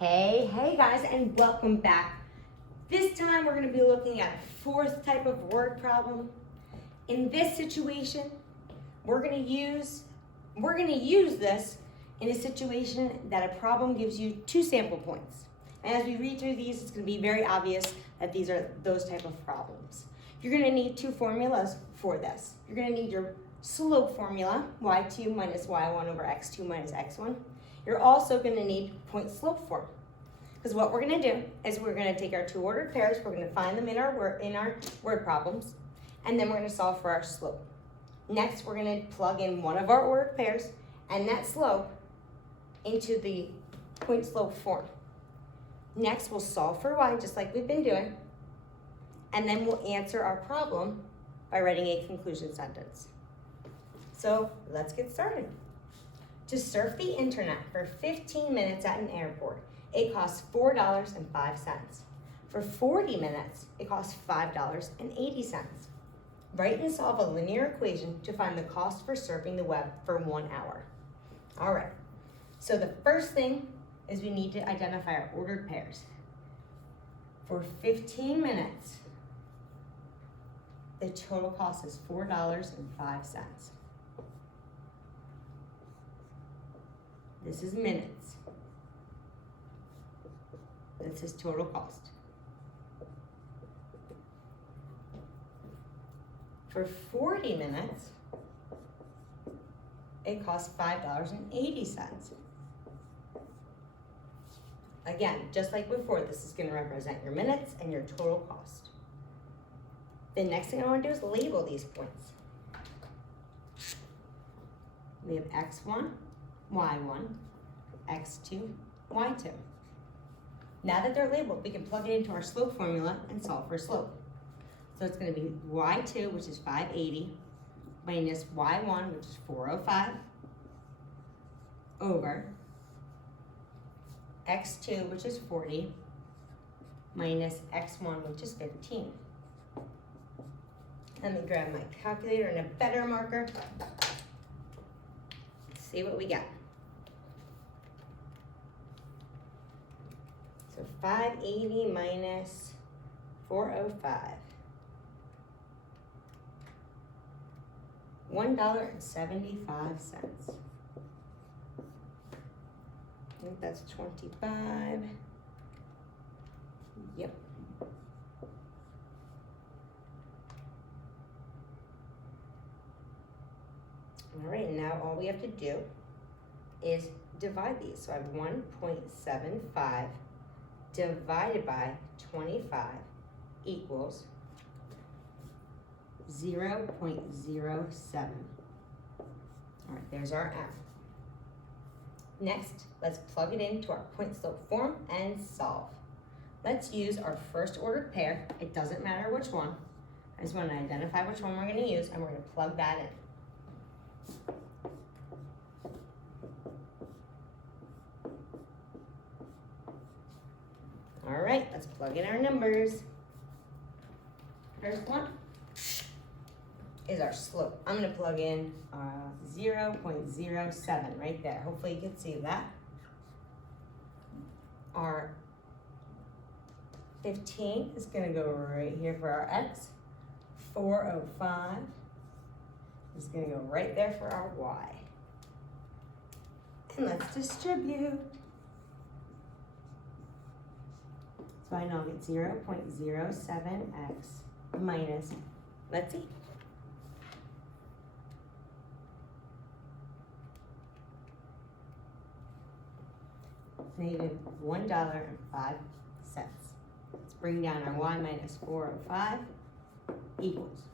Hey guys, and welcome back. This time we're going to be looking at a fourth type of word problem. In this situation, we're going to use this in a situation that a problem gives you two sample points. And as we read through these, it's going to be very obvious that these are those type of problems. You're going to need two formulas for this. You're going to need your slope formula, y2 minus y1 over x2 minus x1. You're also going to need point slope form. Because what we're going to do is we're going to take our two ordered pairs, we're going to find them in our word problems, and then we're going to solve for our slope. Next, we're going to plug in one of our ordered pairs and that slope into the point slope form. Next, we'll solve for y just like we've been doing, and then we'll answer our problem by writing a conclusion sentence. So let's get started. To surf the internet for 15 minutes at an airport, it costs $4.05. For 40 minutes, it costs $5.80. Write and solve a linear equation to find the cost for surfing the web for 1 hour. All right, so the first thing is we need to identify our ordered pairs. For 15 minutes, the total cost is $4.05. This is minutes. This is total cost. For 40 minutes, it costs $5.80. Again, just like before, this is going to represent your minutes and your total cost. The next thing I want to do is label these points. We have x1, y1, x2, y2. Now that they're labeled, we can plug it into our slope formula and solve for slope. So it's going to be y2, which is 580, minus y1, which is 405, over x2, which is 40, minus x1, which is 15. Let me grab my calculator and a better marker. Let's see what we got. So 580 minus 405. $1.75. I think that's 25. Yep. All right, now all we have to do is divide these. So I have 1.75 divided by 25 equals 0.07. All right, there's our m. Next, let's plug it into our point slope form and solve. Let's use our first ordered pair. It doesn't matter which one. I just want to identify which one we're going to use, and we're going to plug that in. All right, let's plug in our numbers. First one is our slope. I'm gonna plug in 0.07 right there. Hopefully you can see that. Our 15 is gonna go right here for our x. 405 is gonna go right there for our y. And let's distribute. So I now get 0.07x minus, let's see. Negative $1.05. Let's bring down our y minus 405 equals.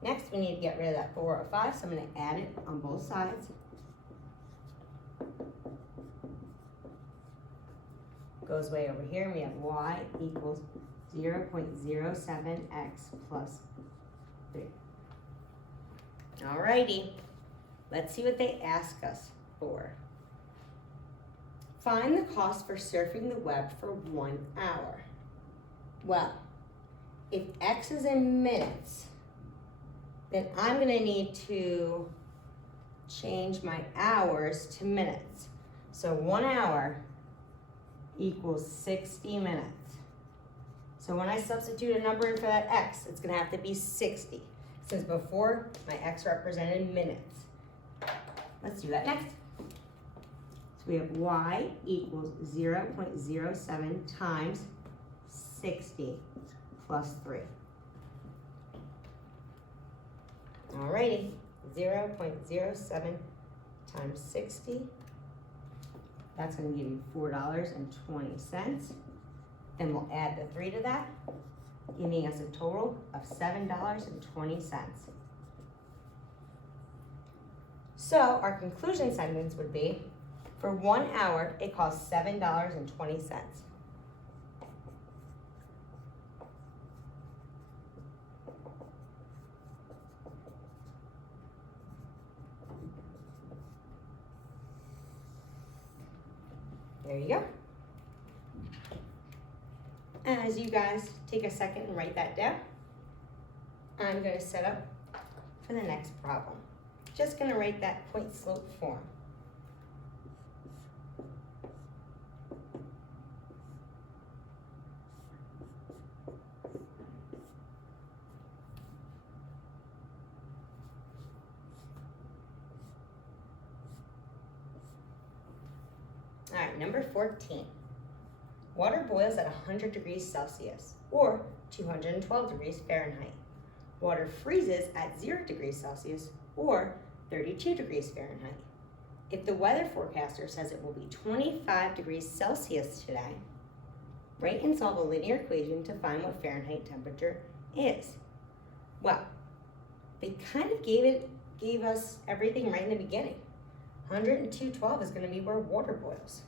Next, we need to get rid of that 405, so I'm going to add it on both sides. Goes way over here, and we have y equals 0.07x plus 3. Alrighty, let's see what they ask us for. Find the cost for surfing the web for 1 hour. Well, if x is in minutes, then I'm going to need to change my hours to minutes. So 1 hour equals 60 minutes. So when I substitute a number in for that x, it's gonna have to be 60, since before my x represented minutes. Let's do that next. So we have y equals 0.07 times 60 plus 3. Alrighty, 0.07 times 60. That's going to give you $4.20. Then we'll add the 3 to that, giving us a total of $7.20. So our conclusion sentence would be, for 1 hour, it costs $7.20. There you go. As you guys take a second and write that down, I'm going to set up for the next problem. Just going to write that point slope form. All right, number 14. Water boils at 100 degrees Celsius or 212 degrees Fahrenheit. Water freezes at 0 degrees Celsius or 32 degrees Fahrenheit. If the weather forecaster says it will be 25 degrees Celsius today, write and solve a linear equation to find what Fahrenheit temperature is. Well, they kind of gave us everything right in the beginning. 100 and 212 is going to be where water boils.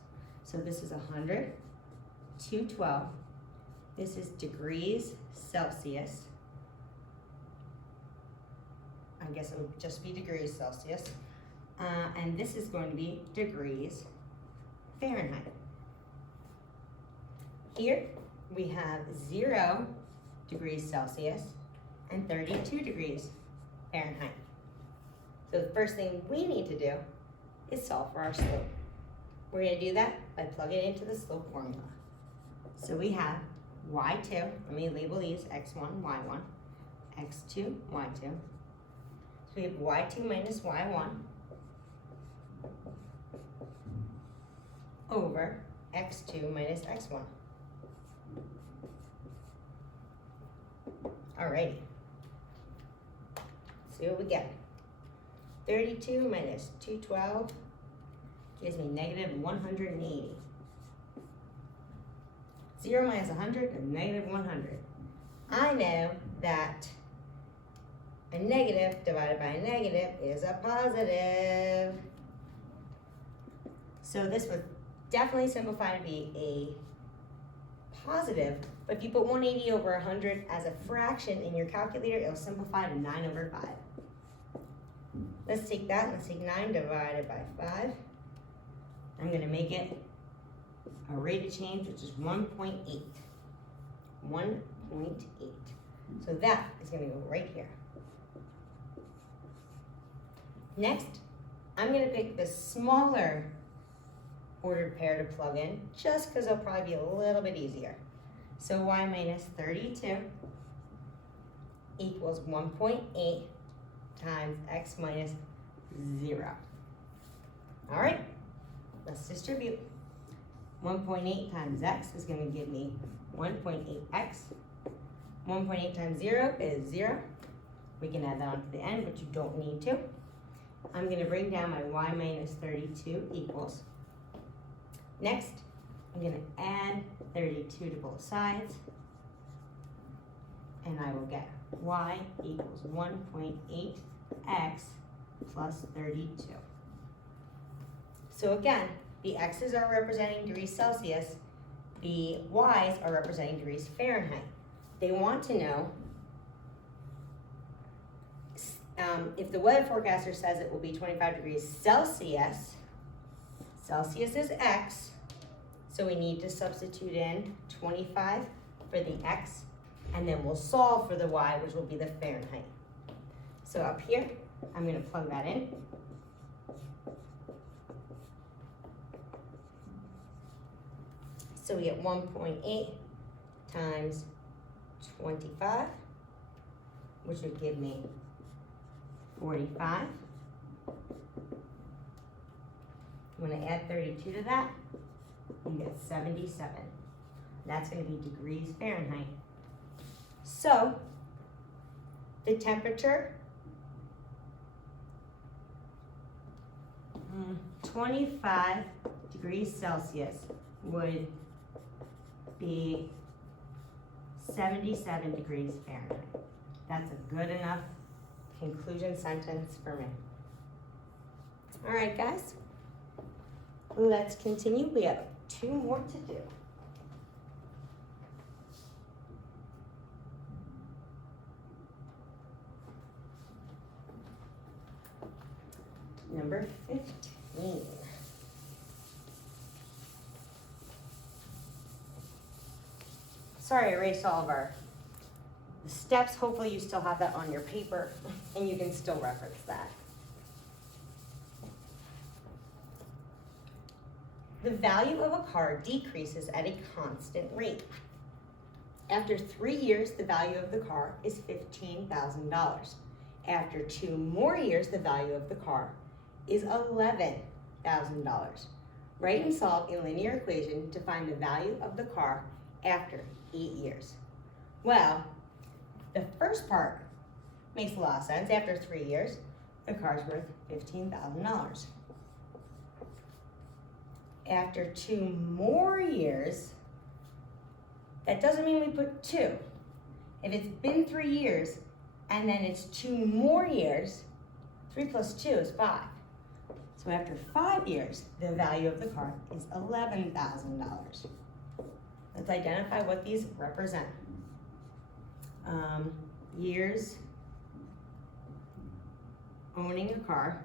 So this is 100, 212. This is degrees Celsius. I guess it would just be degrees Celsius. And this is going to be degrees Fahrenheit. Here we have 0 degrees Celsius and 32 degrees Fahrenheit. So the first thing we need to do is solve for our slope. We're going to do that by plugging it into the slope formula. So we have y2, let me label these x1, y1, x2, y2. So we have y2 minus y1 over x2 minus x1. Alrighty. See what we get. 32 minus 212 gives me negative 180. 0 minus 100 is negative 100. I know that a negative divided by a negative is a positive. So this would definitely simplify to be a positive, but if you put 180 over 100 as a fraction in your calculator, it'll simplify to 9 over 5. Let's take that, let's take 9 divided by 5. I'm going to make it a rate of change, which is 1.8. 1.8. So that is going to go right here. Next, I'm going to pick the smaller ordered pair to plug in, just because it'll probably be a little bit easier. So y minus 32 equals 1.8 times x minus 0. All right, let's distribute. 1.8 times x is going to give me 1.8x. 1.8 times 0 is 0. We can add that on to the end, but you don't need to. I'm going to bring down my y minus 32 equals. Next, I'm going to add 32 to both sides, and I will get y equals 1.8x plus 32. So again, the x's are representing degrees Celsius, the y's are representing degrees Fahrenheit. They want to know if the weather forecaster says it will be 25 degrees Celsius, Celsius is x, so we need to substitute in 25 for the x, and then we'll solve for the y, which will be the Fahrenheit. So up here, I'm going to plug that in. So we get 1.8 times 25, which would give me 45. When I add 32 to that, you get 77. That's going to be degrees Fahrenheit. So, the temperature, 25 degrees Celsius would be 77 degrees Fahrenheit. That's a good enough conclusion sentence for me. All right, guys. Let's continue. We have 2 more to do. Number 15. Sorry, I erased all of our steps. Hopefully you still have that on your paper and you can still reference that. The value of a car decreases at a constant rate. After 3 years, the value of the car is $15,000. After 2 more years, the value of the car is $11,000. Write and solve a linear equation to find the value of the car after 8 years. Well, the first part makes a lot of sense. After 3 years, the car's worth $15,000. After 2 more years, that doesn't mean we put 2. If it's been 3 years and then it's 2 more years, 3 plus 2 is 5. So after 5 years, the value of the car is $11,000. Let's identify what these represent. Years owning a car,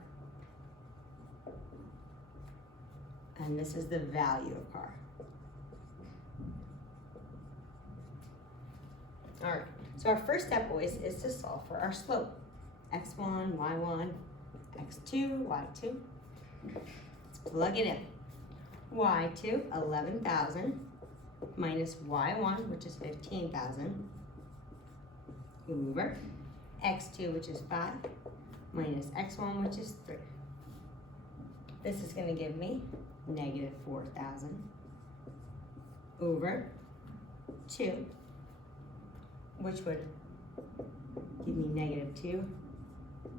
and this is the value of car. All right, so our first step, boys, is to solve for our slope. X1, Y1, X2, Y2. Let's plug it in. Y2, 11,000, minus Y1, which is 15,000, over X2, which is 5, minus X1, which is 3. This is going to give me negative 4,000 over 2, which would give me negative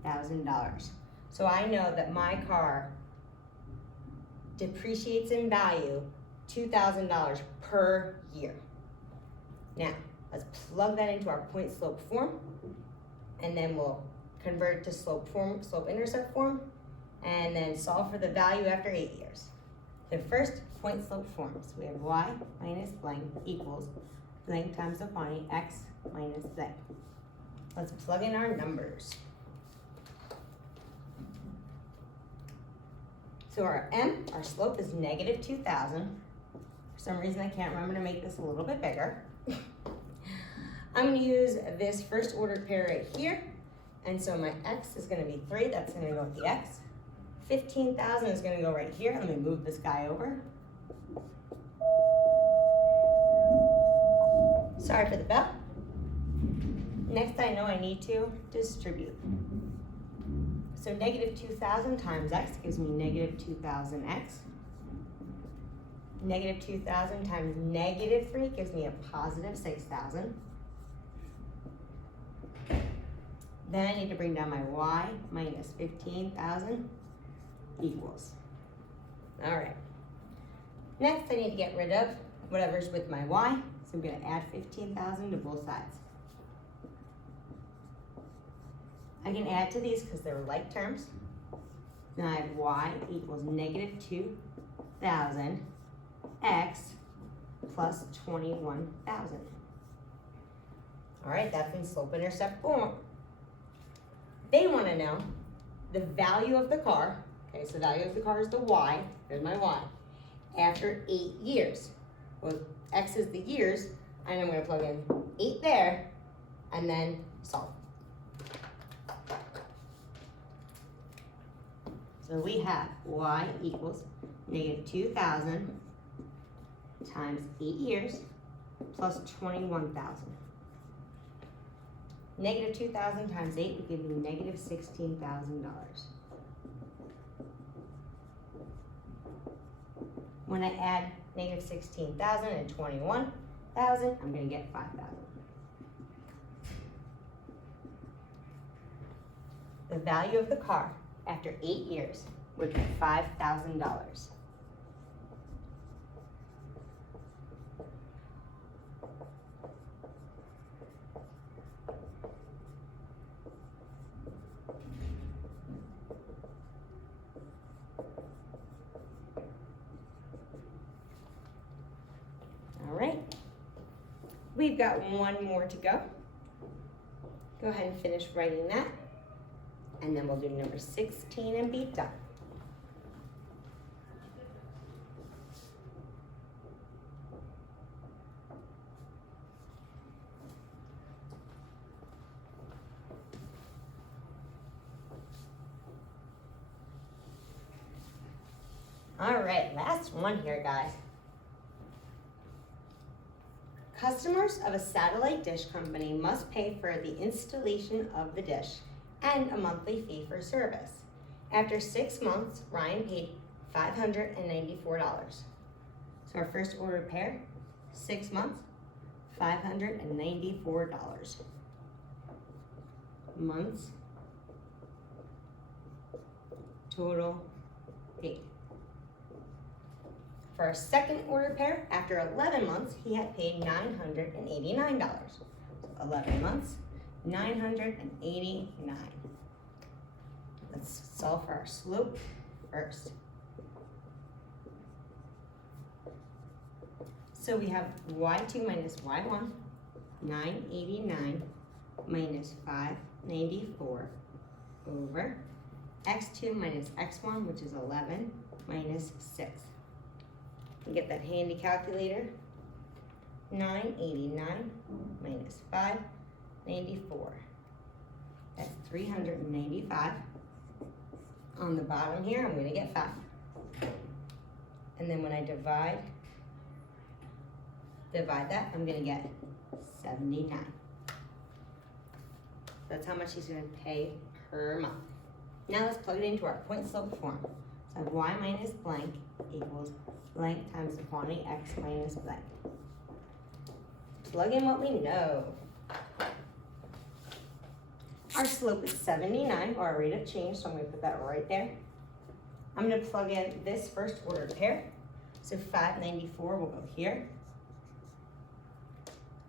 $2,000. So I know that my car depreciates in value $2,000 per year. Now, let's plug that into our point slope form, and then we'll convert to slope intercept form, and then solve for the value after 8 years. The first point slope form, so we have y minus blank equals blank times the quantity x minus z. Let's plug in our numbers. So our m, our slope, is negative 2,000. For some reason I can't remember to make this a little bit bigger. I'm going to use this first ordered pair right here. And so my x is going to be 3. That's going to go with the x. 15,000 is going to go right here. Let me move this guy over. Sorry for the bell. Next, I know I need to distribute. So negative 2,000 times x gives me negative 2,000x. Negative 2,000 times negative 3 gives me a positive 6,000. Then I need to bring down my y minus 15,000 equals. All right. Next, I need to get rid of whatever's with my y. So I'm going to add 15,000 to both sides. I can add to these because they're like terms. Then I have y equals negative 2,000 x plus 21,000. All right, that's in slope intercept form. They want to know the value of the car. Okay, so the value of the car is the y. There's my y. After 8 years. Well, x is the years, and I'm going to plug in 8 there, and then solve. So we have y equals negative 2,000 times 8 years plus 21,000. Negative 2,000 times 8 would give me negative $16,000. When I add negative 16,000 and 21,000, I'm going to get 5,000. The value of the car after 8 years would be $5,000. All right, we've got one more to go. Go ahead and finish writing that, and then we'll do number 16 and be done. All right, last one here, guys. Customers of a satellite dish company must pay for the installation of the dish and a monthly fee for service. After 6 months, Ryan paid $594. So our first order repair, 6 months, $594. Months, total paid. For our second order repair, after 11 months, he had paid $989. 11 months, $989. Let's solve for our slope first. So we have y2 minus y1, 989 minus 594 over x2 minus x1, which is 11, minus 6. You get that handy calculator. 989 minus 594. That's 395. On the bottom here, I'm going to get 5. And then when I divide that, I'm going to get 79. That's how much he's going to pay per month. Now let's plug it into our point slope form. So I have y minus blank equals blank times the quantity x minus blank. Plug in what we know. Our slope is 79, or our rate of change, so I'm going to put that right there. I'm going to plug in this first order pair. So 594 will go here.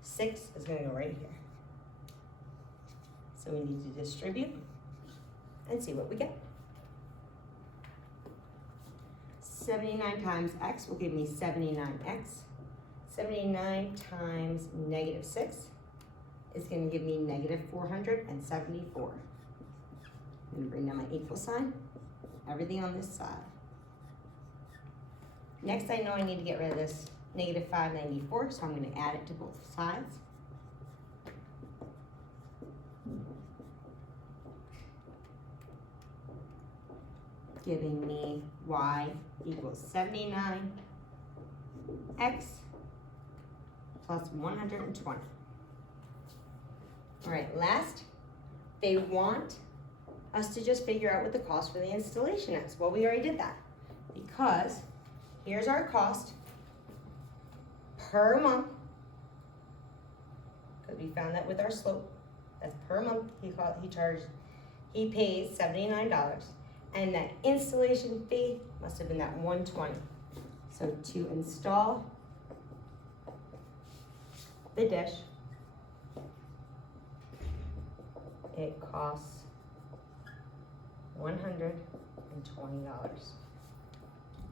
6 is going to go right here. So we need to distribute and see what we get. 79 times x will give me 79x. 79 times negative 6 is going to give me negative 474. I'm going to bring down my equal sign. Everything on this side. Next, I know I need to get rid of this negative 594, so I'm going to add it to both sides. Giving me y equals 79 x plus 120. All right, last, they want us to just figure out what the cost for the installation is. Well, we already did that because here's our cost per month, because we found that with our slope. That's per month. He pays $79. And that installation fee must have been that 120. So to install the dish, it costs $120.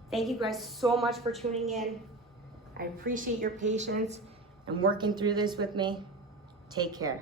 Thank you guys so much for tuning in. I appreciate your patience and working through this with me. Take care.